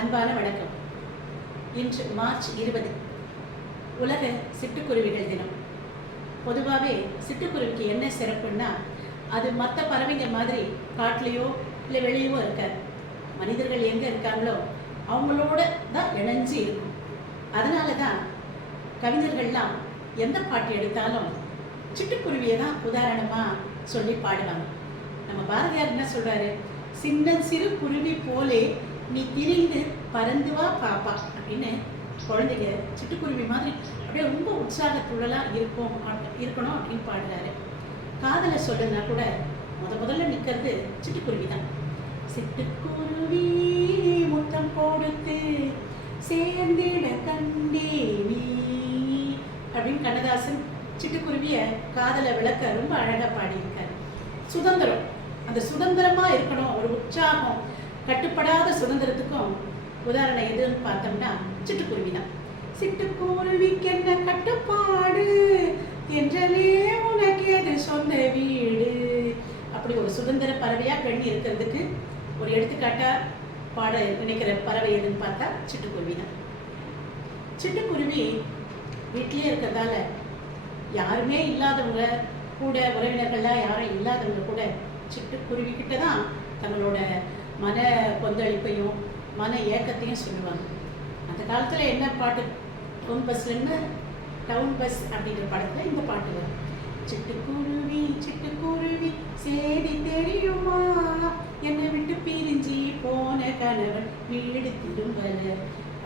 அன்பான வணக்கம். இன்று மார்ச் 20 உலக சிட்டுக்குருவிகள் தினம். பொதுவாகவே சிட்டுக்குருவிக்கு என்ன சிறப்புன்னா, அது மற்ற பறவைங்க மாதிரி காட்டிலையோ இல்லை வெளியவோ இருக்காது. மனிதர்கள் எங்கே இருக்காங்களோ அவங்களோட தான் இணைஞ்சு இருக்கும். அதனால தான் கவிஞர்கள்லாம் எந்த பாட்டு எடுத்தாலும் சிட்டுக்குருவியை தான் உதாரணமாக சொல்லி பாடுவாங்க. நம்ம பாரதியார் என்ன சொல்கிறாரு, சின்ன சிறு குருவி போலே நீ திரிந்து பறந்து வா பாப்பா அப்படின்னு குழந்தைங்க சிட்டுக்குருவி மாதிரி அப்படியே ரொம்ப உற்சாகத்துள்ளலாம் இருக்கணும் அப்படின்னு பாடுறாரு. காதலை சொல்லுன்னா கூட முதல்ல நிற்கிறது சிட்டுக்குருவி தான். சிட்டுக்குருவி முத்தம் கொடுத்து சேர்ந்திட கண்டேனி அப்படின்னு கண்ணதாசன் சிட்டுக்குருவியை காதலை விளக்க ரொம்ப அழகாக பாடியிருக்காரு. சுதந்திரம், அந்த சுதந்திரமாக இருக்கணும், ஒரு உற்சாகம், கட்டுப்படாத சுதந்திரத்துக்கும் உதாரணம் எதுன்னு பார்த்தோம்னா சிட்டுக்குருவி தான். சிட்டுக்குருவிக்கு என்ன கட்டுப்பாடு என்றே உனக்கு எது சொந்த வீடு. அப்படி ஒரு சுதந்திர பறவையாக பெண் இருக்கிறதுக்கு ஒரு எடுத்துக்காட்டாக பாட நினைக்கிற பறவை எதுன்னு பார்த்தா சிட்டுக்குருவி தான். சிட்டுக்குருவி வீட்டிலே இருக்கிறதால யாருமே இல்லாதவங்க கூட, உறவினர்கள்லாம் யாரும் இல்லாதவங்க கூட சிட்டுக்குருவி கிட்ட தான் தங்களோட மன கொந்தளிப்பையும் மன ஏக்கத்தையும் சொல்லுவாங்க. அந்த காலத்தில் என்ன பாட்டு, டவுன் பஸ் அப்படிங்கிற படத்தில் இந்த பாட்டு வரும். சிட்டுக்குருவி சிட்டுக்குருவி சேதி தெரியுமா, என்னை விட்டு பிரிஞ்சு போன கணவன் வீடு திரும்பல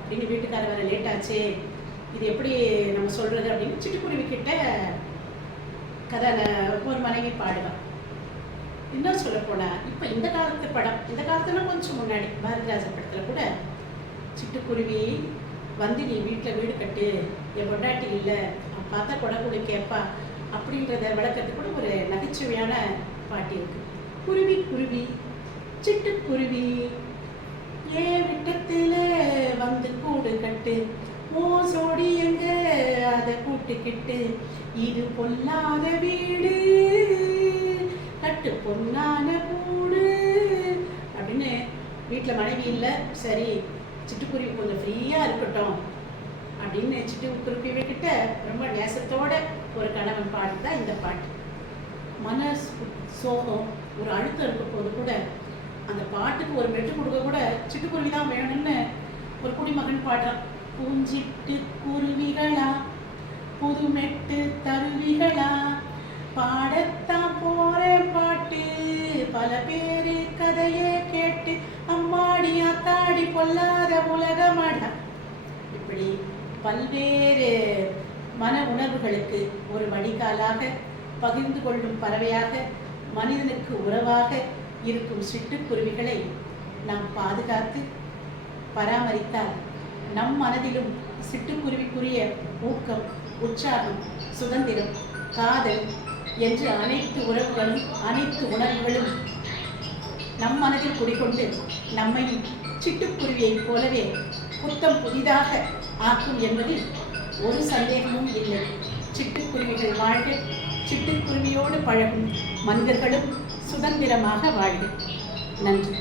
அப்படின்னு வீட்டுக்கார வர லேட் ஆச்சே, இது எப்படி நம்ம சொல்கிறது அப்படின்னு சிட்டுக்குருவி கிட்ட ஒரு மனைவி பாடுவான். இன்னும் சொல்ல போனால் இப்போ இந்த காலத்து படம், இந்த காலத்துல கொஞ்சம் முன்னாடி பாரதிராஜன் படத்தில் கூட சிட்டுக்குருவி வந்து நீ வீட்டில் வீடு கட்டு, என் பொண்டாட்டி இல்லை, அவன் பார்த்தா கொடக்குடி கேட்பா அப்படின்றத விளக்கத்துக்கு கூட ஒரு நகைச்சுவையான பாட்டு இருக்கு. குருவி குருவி சிட்டுக்குருவி ஏன் விட்டத்தில் வந்து கூடு கட்டு, மோசோடி எங்க அதை கூட்டுக்கிட்டு, இது பொல்லாத வீடு கட்டு பொன்னான கூடு அப்படின்னு வீட்டில் மனைவி இல்லை, சரி சிட்டுக்குருவி கொஞ்சம் ஃப்ரீயாக இருக்கட்டும் அப்படின்னு சிட்டுக்குருவி கிட்ட ரொம்ப நேசத்தோட ஒரு கணவன் பாடுதான் இந்த பாட்டு. மன சோகம், ஒரு அழுத்தம் இருக்க போது கூட அந்த பாட்டுக்கு ஒரு மெட்டு கொடுக்க கூட சிட்டுக்குருவி தான் வேணும்னு ஒரு குடிமகன் பாடுறான். பூஞ்சிட்டு குருவிகளா புது மெட்டு தருவிகளா, பாடத்தான் போற பாட்டு பல பேரு கதையே கேட்டு, அம்மாடி அத்தாடி பொல்லாத உலகமாடா. இப்படி பல்வேறு மன உணர்வுகளுக்கு ஒரு வடிகாலாக பகிர்ந்து கொள்ளும் பறவையாக மனிதனுக்கு உறவாக இருக்கும் சிட்டுக்குருவிகளை நாம் பாதுகாத்து பராமரித்தால் நம் மனதிலும் சிட்டுக்குருவிக்குரிய ஊக்கம், உற்சாகம், சுதந்திரம், காதல் என்று அனைத்து உறவுகளும் அனைத்து உணர்வுகளும் நம் மனதில் குடிகொண்டு நம்மையும் சிட்டுக்குருவியைப் போலவே புத்தம் புதிதாக ஆக்கும் என்பதில் ஒரு சந்தேகமும் இல்லை. சிட்டுக்குருவிகள் வாழ்க, சிட்டுக்குருவியோடு பழகும் மனிதர்களும் சுதந்திரமாக வாழ்க. நன்றி.